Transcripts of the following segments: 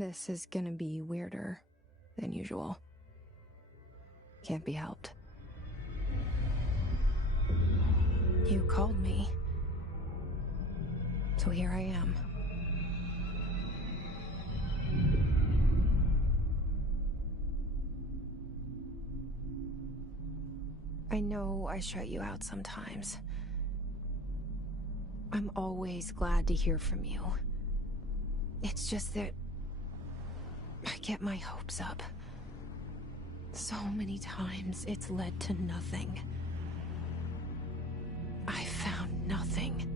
This is gonna be weirder than usual. Can't be helped. You called me. So here I am. I know I shut you out sometimes. I'm always glad to hear from you. It's just that I get my hopes up. So many times it's led to nothing. I found nothing.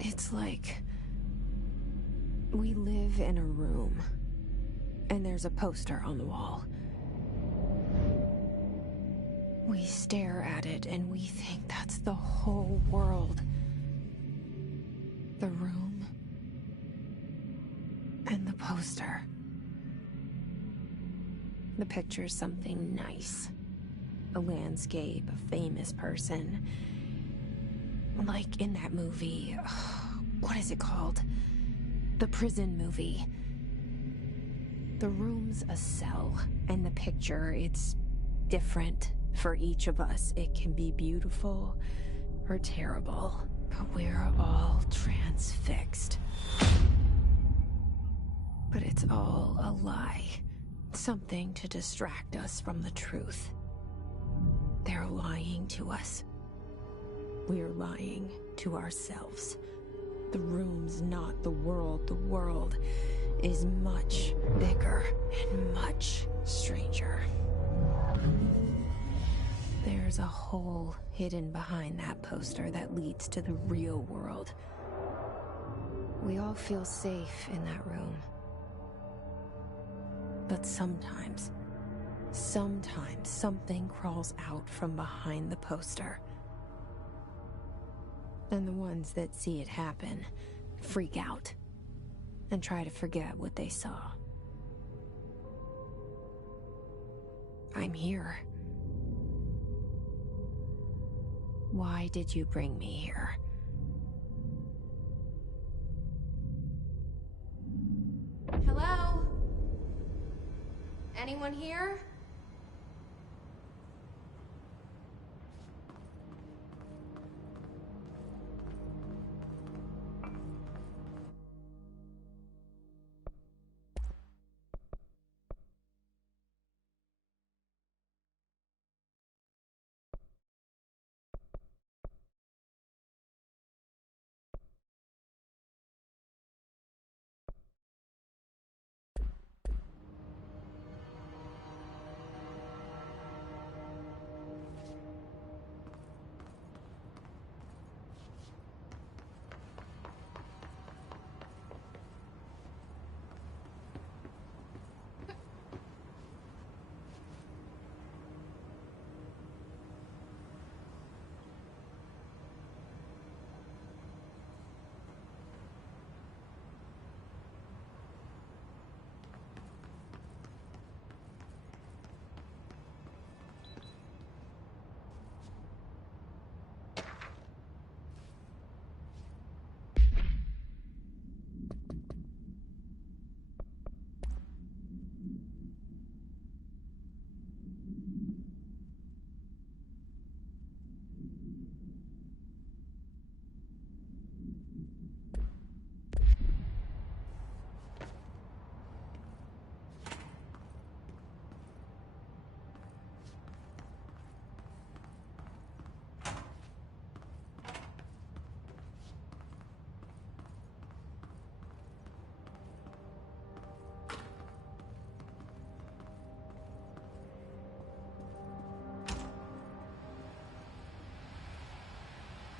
It's like we live in a room, and there's a poster on the wall. We stare at it and we think that's the whole world. The room and the poster. The picture's something nice. A landscape, a famous person. Like in that movie, what is it called? The prison movie. The room's a cell, and the picture, it's different for each of us. It can be beautiful or terrible, but we're all transfixed. But it's all a lie. Something to distract us from the truth. They're lying to us. We're lying to ourselves. The room's not the world. The world is much bigger and much stranger. There's a hole hidden behind that poster that leads to the real world. We all feel safe in that room. But sometimes something crawls out from behind the poster. And the ones that see it happen freak out and try to forget what they saw. I'm here. Why did you bring me here? Hello? Anyone here?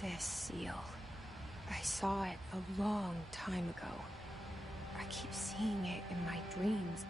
This seal. I saw it a long time ago. I keep seeing it in my dreams.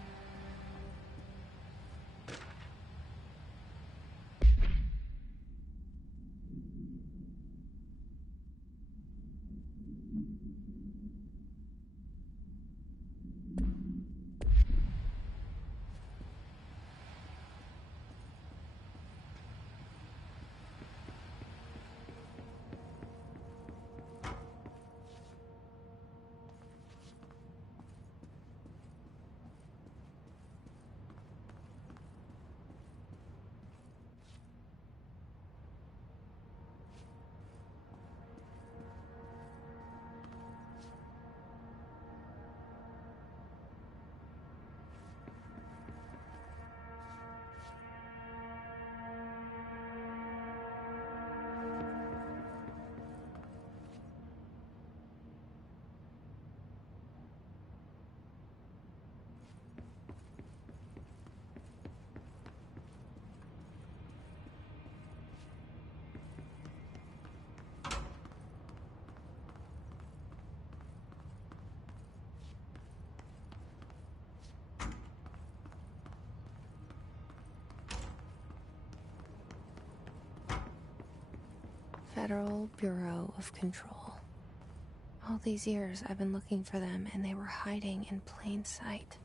Federal Bureau of Control. All these years I've been looking for them, and they were hiding in plain sight.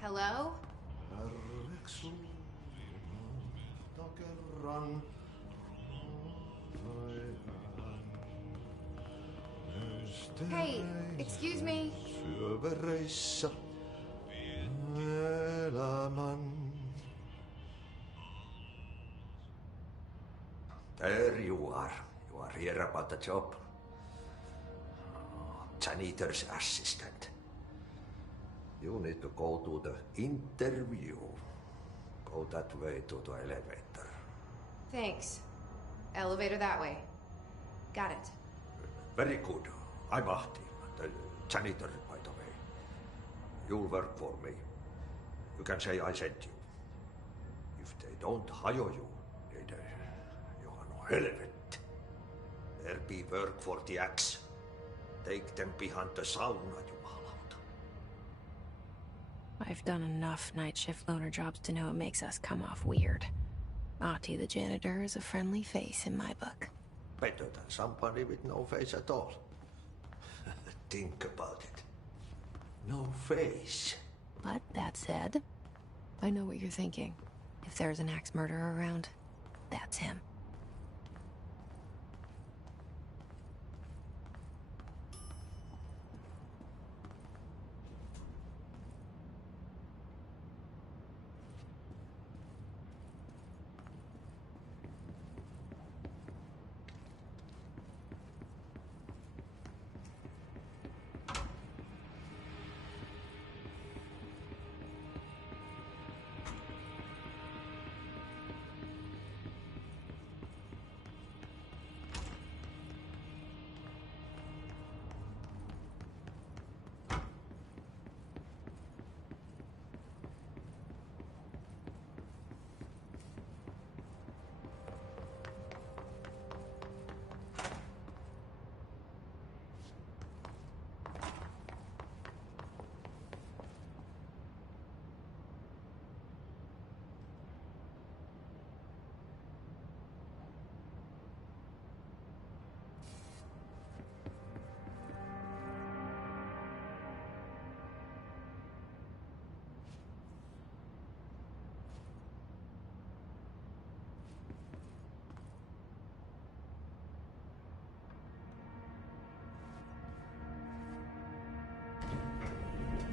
Hello? Hey, excuse me. Syövereissä elämän. There you are. You are here about the job. Janitor's assistant. You need to go to the interview. Go that way to the elevator. Thanks. Elevator that way. Got it. Very good. I'm Ahti, the janitor, by the way. You'll work for me. You can say I sent you. If they don't hire you, then you are no helvet. There'll be work for the axe. Take them behind the sauna, jumalauta. I've done enough night shift loner jobs to know it makes us come off weird. Ahti the janitor is a friendly face in my book. Better than somebody with no face at all. Think about it. No face. But that said, I know what you're thinking. If there's an axe murderer around, that's him.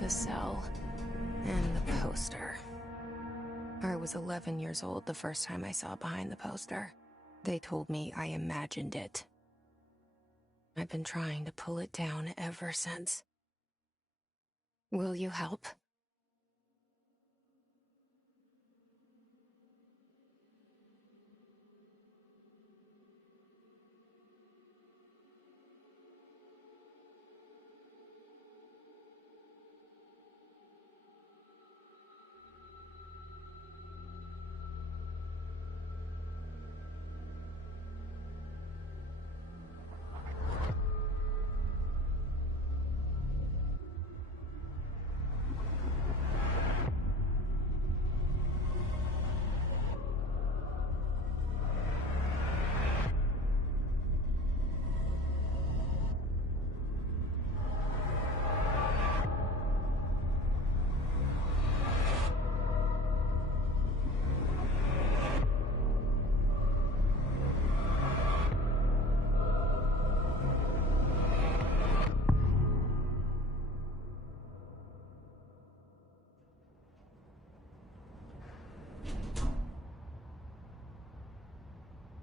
The cell. And the poster. I was 11 years old the first time I saw behind the poster. They told me I imagined it. I've been trying to pull it down ever since. Will you help?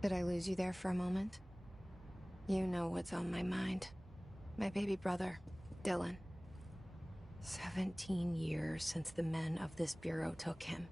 Did I lose you there for a moment? You know what's on my mind. My baby brother, Dylan. 17 years since the men of this bureau took him.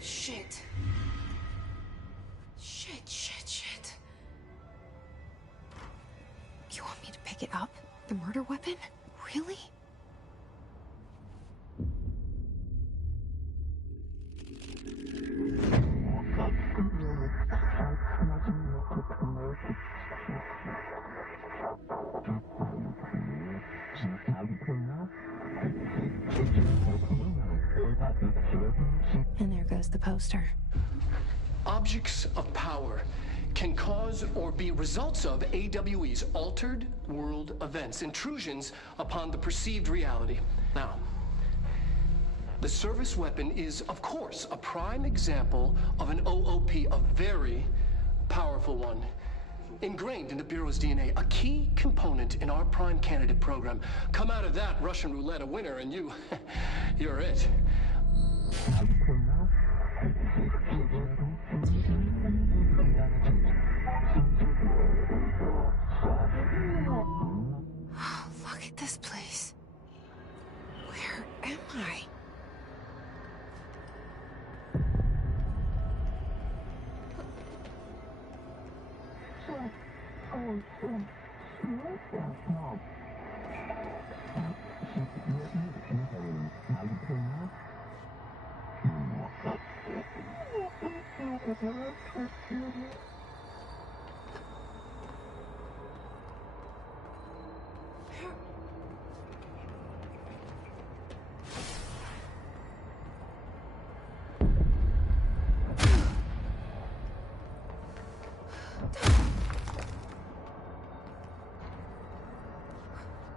Shit. Shit. You want me to pick it up? The murder weapon? Really? And there goes the poster. Objects of power can cause or be results of AWE's altered world events, intrusions upon the perceived reality. Now, the service weapon is, of course, a prime example of an OOP, a very powerful one. Ingrained in the Bureau's DNA, a key component in our prime candidate program. Come out of that Russian roulette a winner and you're it. Look at this place. Where am I?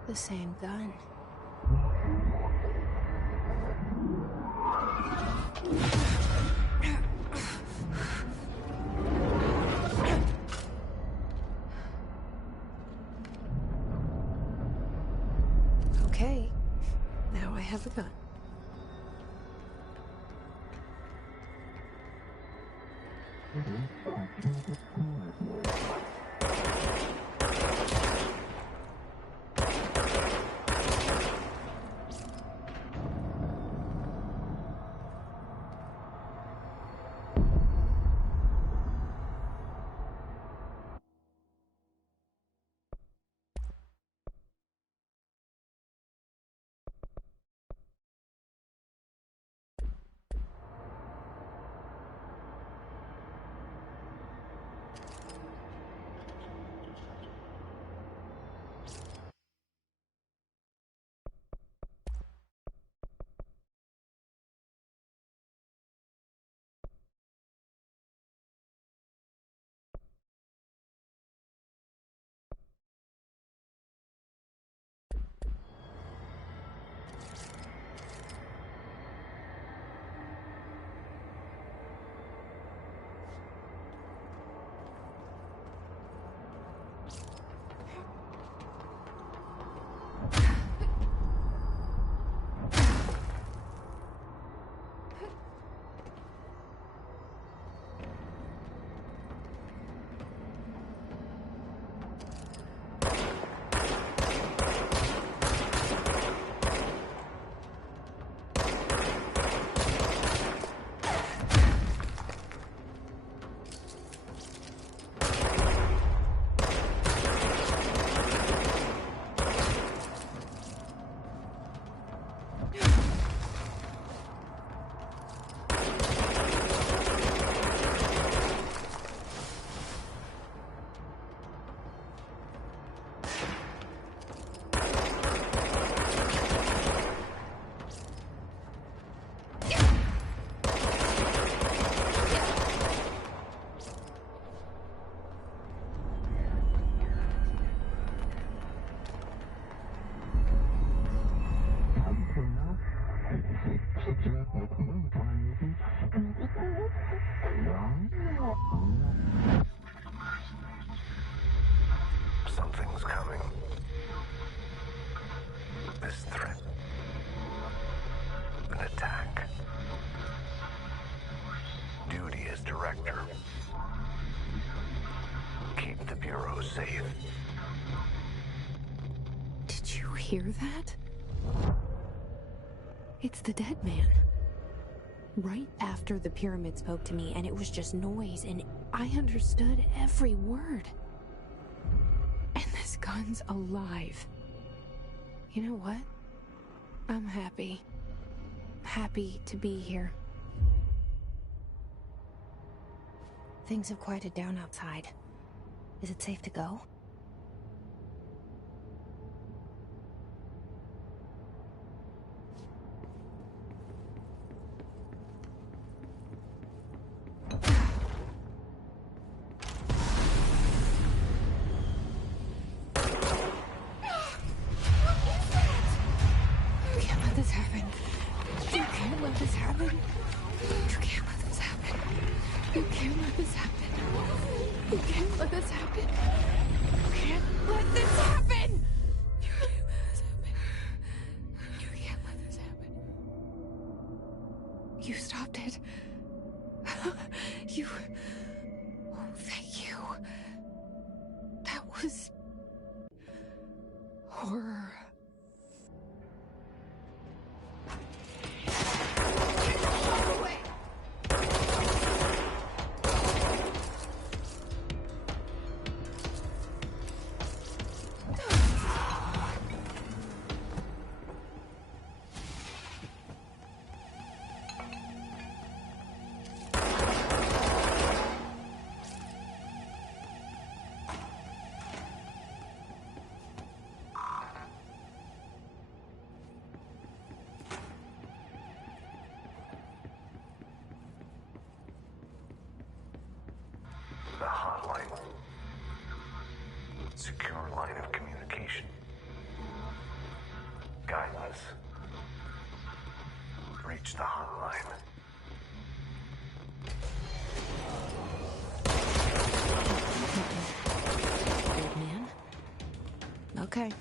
The same gun. Okay, now I have a gun. Director. Keep the Bureau safe. Did you hear that? It's the dead man. Right after the pyramid spoke to me, and it was just noise, and I understood every word. And this gun's alive. You know what? I'm happy. Happy to be here. Things have quieted down outside. Is it safe to go? You stopped it. You... Oh, thank you. That was... horror. The hotline. Secure line of communication. Guileless. Reach the hotline. Old man? Okay.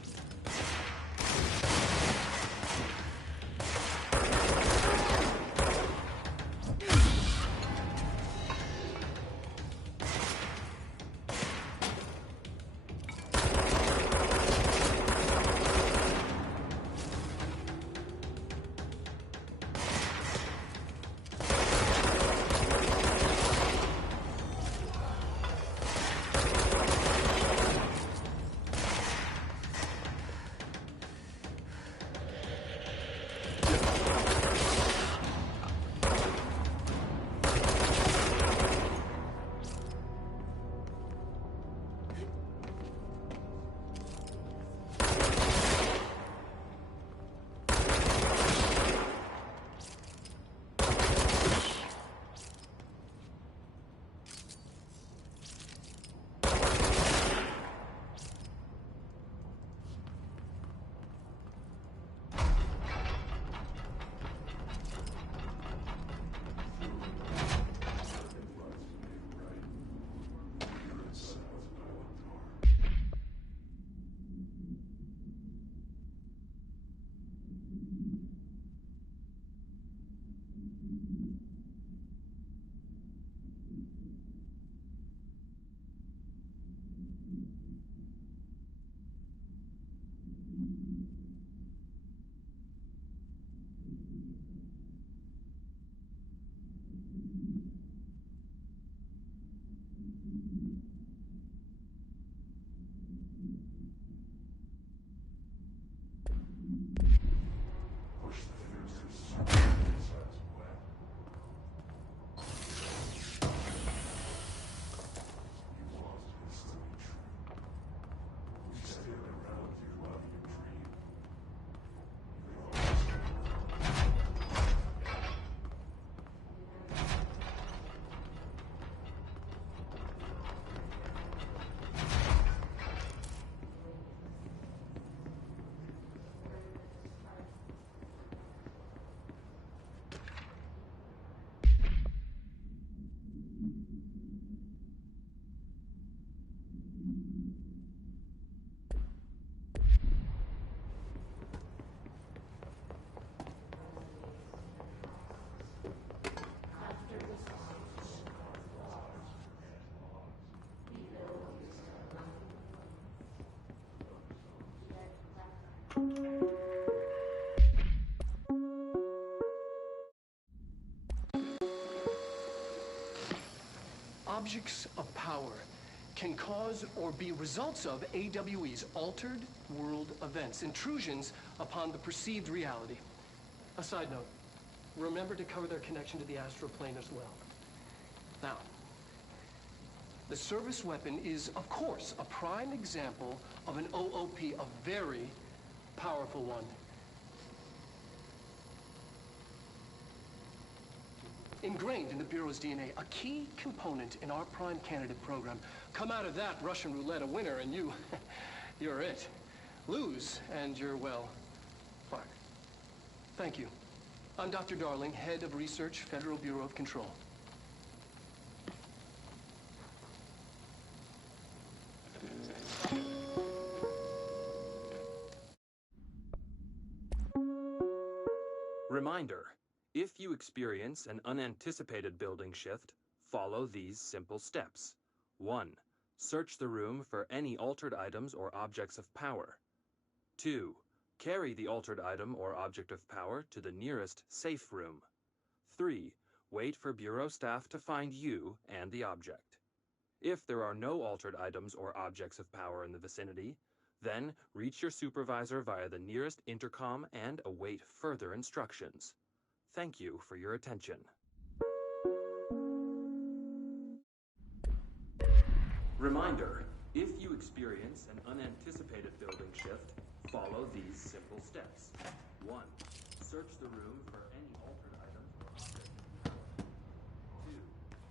objects of power can cause or be results of AWE's altered world events, intrusions upon the perceived reality. A side note, remember to cover their connection to the astral plane as well. Now, the service weapon is, of course, a prime example of an OOP, a very powerful one. Ingrained in the Bureau's DNA, a key component in our prime candidate program. Come out of that Russian roulette a winner and you're it. Lose and you're, well, fired. Thank you. I'm Dr. Darling, Head of Research, Federal Bureau of Control. Reminder, if you experience an unanticipated building shift, follow these simple steps. 1. Search the room for any altered items or objects of power. 2. Carry the altered item or object of power to the nearest safe room. 3. Wait for Bureau staff to find you and the object. If there are no altered items or objects of power in the vicinity, then reach your supervisor via the nearest intercom and await further instructions. Thank you for your attention. Reminder, if you experience an unanticipated building shift, follow these simple steps. 1. Search the room for any altered items or object of power. 2.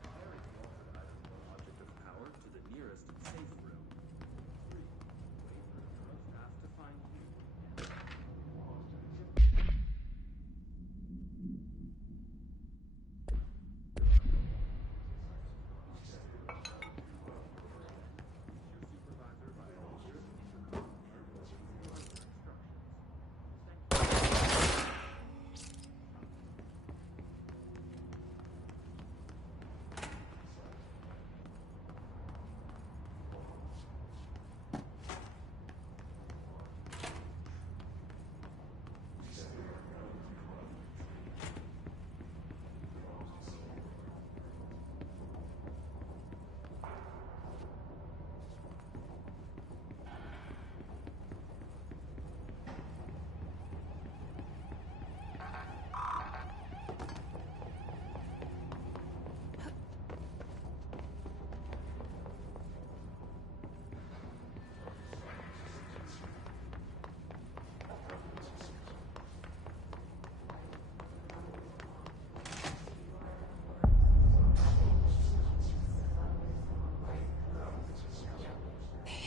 Carry the altered item or object of power to the nearest safe room. 3. Wait for Bureau staff to find you.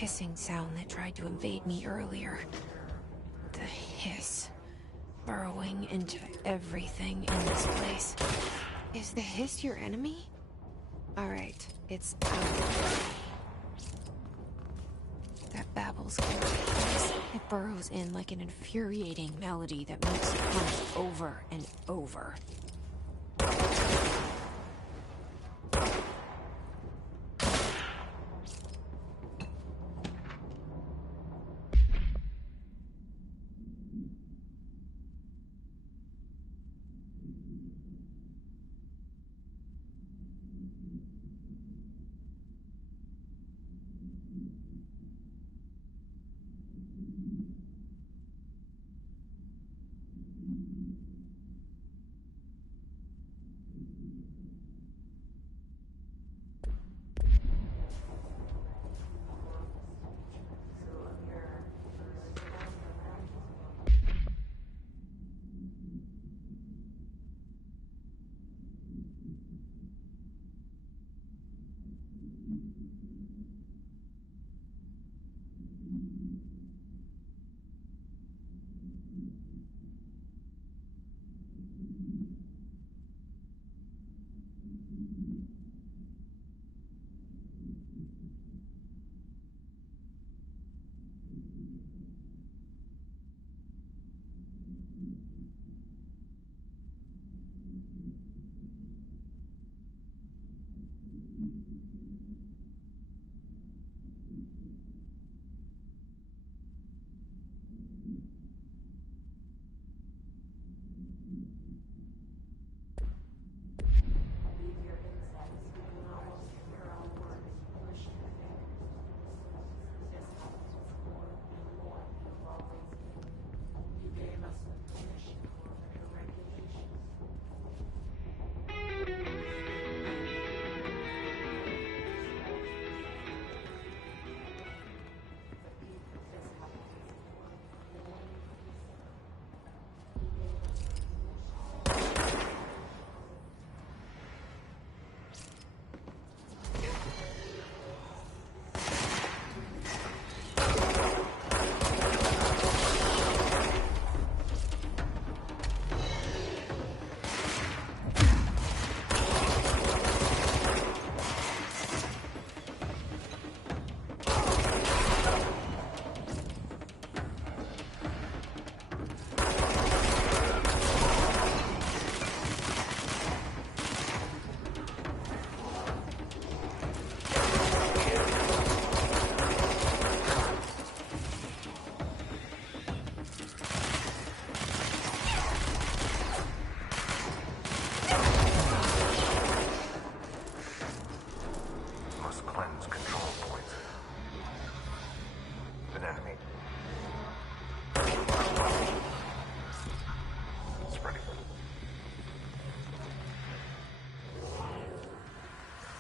Hissing sound that tried to invade me earlier. The hiss. Burrowing into everything in this place. Is the hiss your enemy? Alright, it's out. That babbles continues. It burrows in like an infuriating melody that makes it come over and over.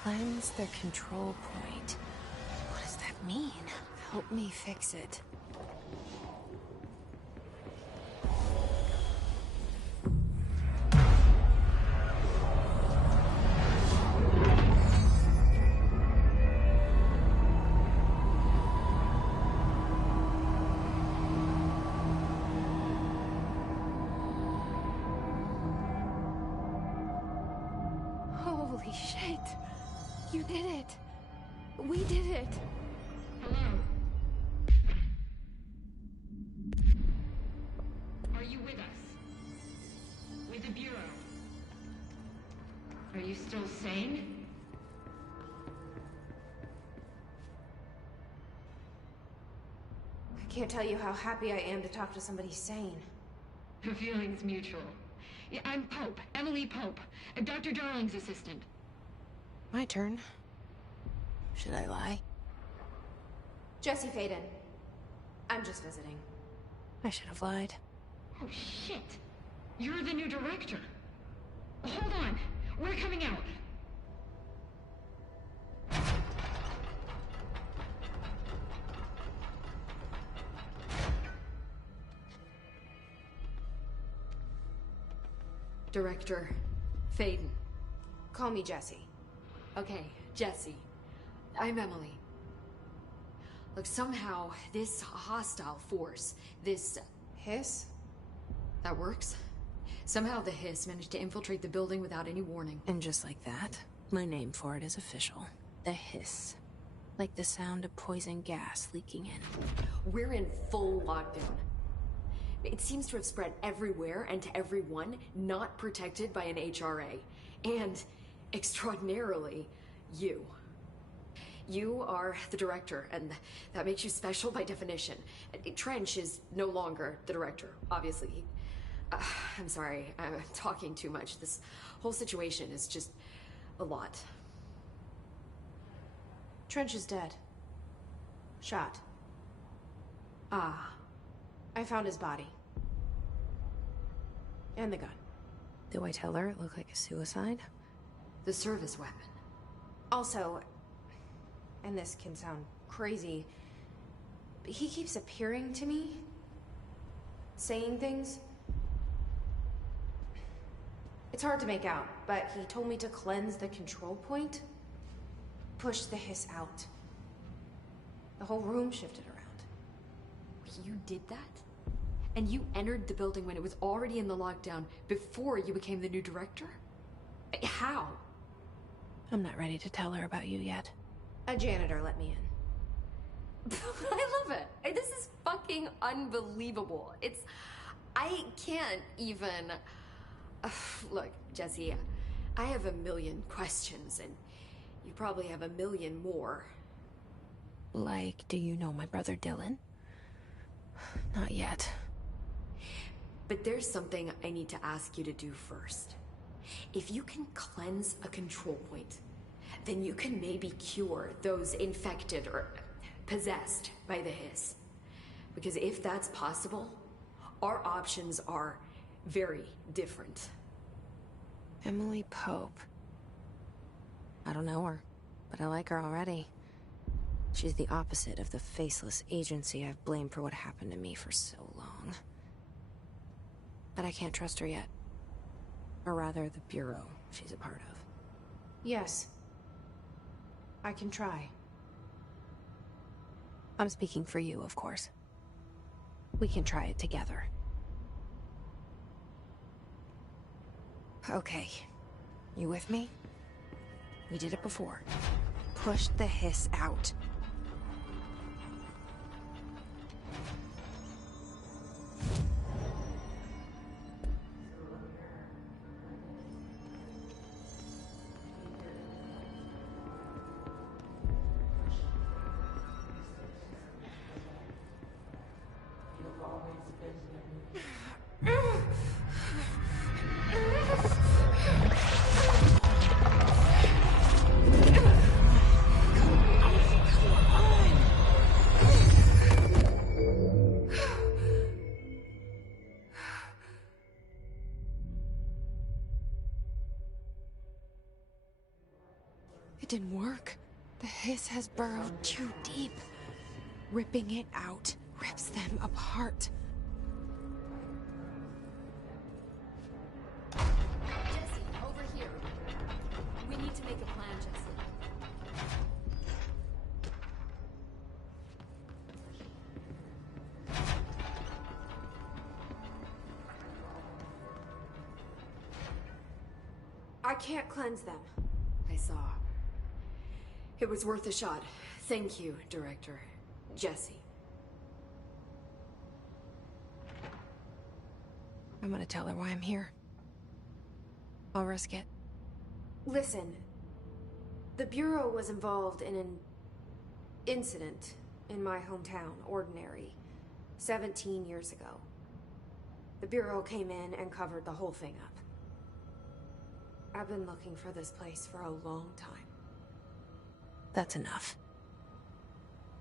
Cleanse their control point. What does that mean? Help me fix it. Holy shit! You did it! We did it! Hello? Are you with us? With the Bureau? Are you still sane? I can't tell you how happy I am to talk to somebody sane. The feeling's mutual. Yeah, I'm Pope, Emily Pope, Dr. Darling's assistant. My turn. Should I lie? Jesse Faden. I'm just visiting. I should have lied. Oh, shit. You're the new director. Hold on. We're coming out. Director Faden. Call me Jesse. Okay, Jesse. I'm Emily. Look, somehow this hostile force, this... Hiss? That works? Somehow the Hiss managed to infiltrate the building without any warning. And just like that, my name for it is official. The Hiss. Like the sound of poison gas leaking in. We're in full lockdown. It seems to have spread everywhere and to everyone not protected by an HRA. And, extraordinarily, you. You are the director, and that makes you special by definition. Trench is no longer the director, obviously. I'm sorry, I'm talking too much. This whole situation is just a lot. Trench is dead. Shot. Ah. I found his body. And the gun. Do I tell her it looked like a suicide? The service weapon. Also, and this can sound crazy, but he keeps appearing to me. Saying things. It's hard to make out, but he told me to cleanse the control point. Push the Hiss out. The whole room shifted around. You did that? And you entered the building when it was already in the lockdown before you became the new director? How? I'm not ready to tell her about you yet. A janitor let me in. I love it. This is fucking unbelievable. I can't even... Look, Jesse, I have a million questions, and you probably have a million more. Like, do you know my brother Dylan? Not yet. But there's something I need to ask you to do first. If you can cleanse a control point, then you can maybe cure those infected or possessed by the Hiss. Because if that's possible, our options are very different. Emily Pope. I don't know her, but I like her already. She's the opposite of the faceless agency I've blamed for what happened to me for so long. But I can't trust her yet. Or rather, the Bureau she's a part of. Yes. I can try. I'm speaking for you, of course. We can try it together. Okay. You with me? We did it before. Push the Hiss out. didn't work. The hiss has burrowed too deep. Ripping it out rips them apart. Jesse, over here. We need to make a plan, Jesse. I can't cleanse them. I saw. It was worth a shot. Thank you, Director. Jesse. I'm gonna tell her why I'm here. I'll risk it. Listen, the Bureau was involved in an incident in my hometown, Ordinary, 17 years ago. The Bureau came in and covered the whole thing up. I've been looking for this place for a long time. That's enough.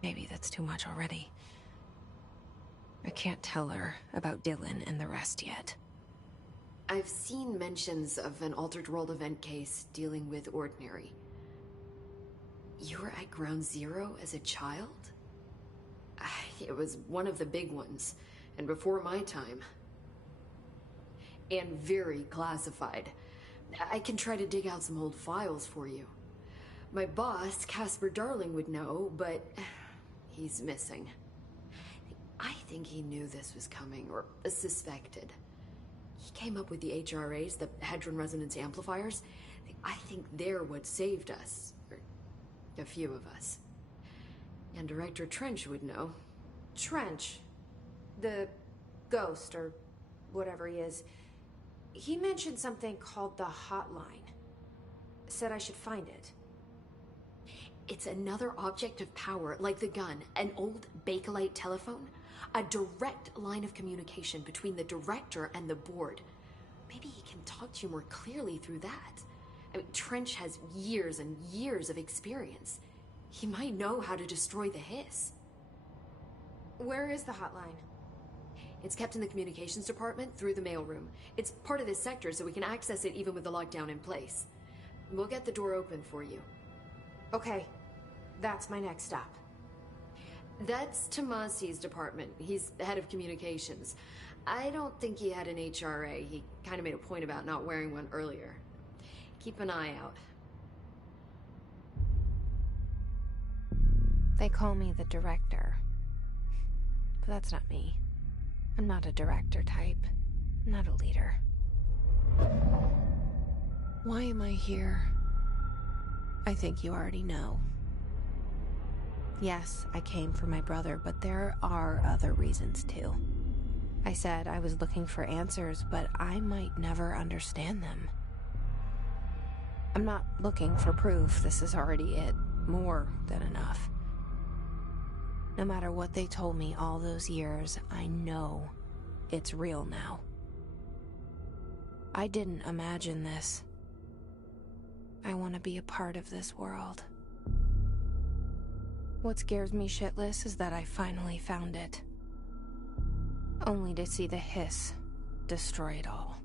Maybe that's too much already. I can't tell her about Dylan and the rest yet. I've seen mentions of an Altered World event case dealing with Ordinary. You were at Ground Zero as a child? It was one of the big ones, and before my time. And very classified. I can try to dig out some old files for you. My boss, Casper Darling, would know, but he's missing. I think he knew this was coming, or suspected. He came up with the HRAs, the Hadron Resonance Amplifiers. I think they're what saved us. Or a few of us. And Director Trench would know. Trench? The ghost, or whatever he is. He mentioned something called the Hotline. Said I should find it. It's another object of power, like the gun, an old Bakelite telephone. A direct line of communication between the Director and the board. Maybe he can talk to you more clearly through that. I mean, Trench has years and years of experience. He might know how to destroy the hiss. Where is the hotline? It's kept in the communications department through the mailroom. It's part of this sector, so we can access it even with the lockdown in place. We'll get the door open for you. Okay, that's my next stop. That's Tomasi's department. He's head of communications. I don't think he had an HRA. He kind of made a point about not wearing one earlier. Keep an eye out. They call me the Director. But that's not me. I'm not a director type. I'm not a leader. Why am I here? I think you already know. Yes, I came for my brother, but there are other reasons too. I said I was looking for answers, but I might never understand them. I'm not looking for proof. This is already it. More than enough. No matter what they told me all those years, I know it's real now. I didn't imagine this. I want to be a part of this world. What scares me shitless is that I finally found it. Only to see the hiss destroy it all.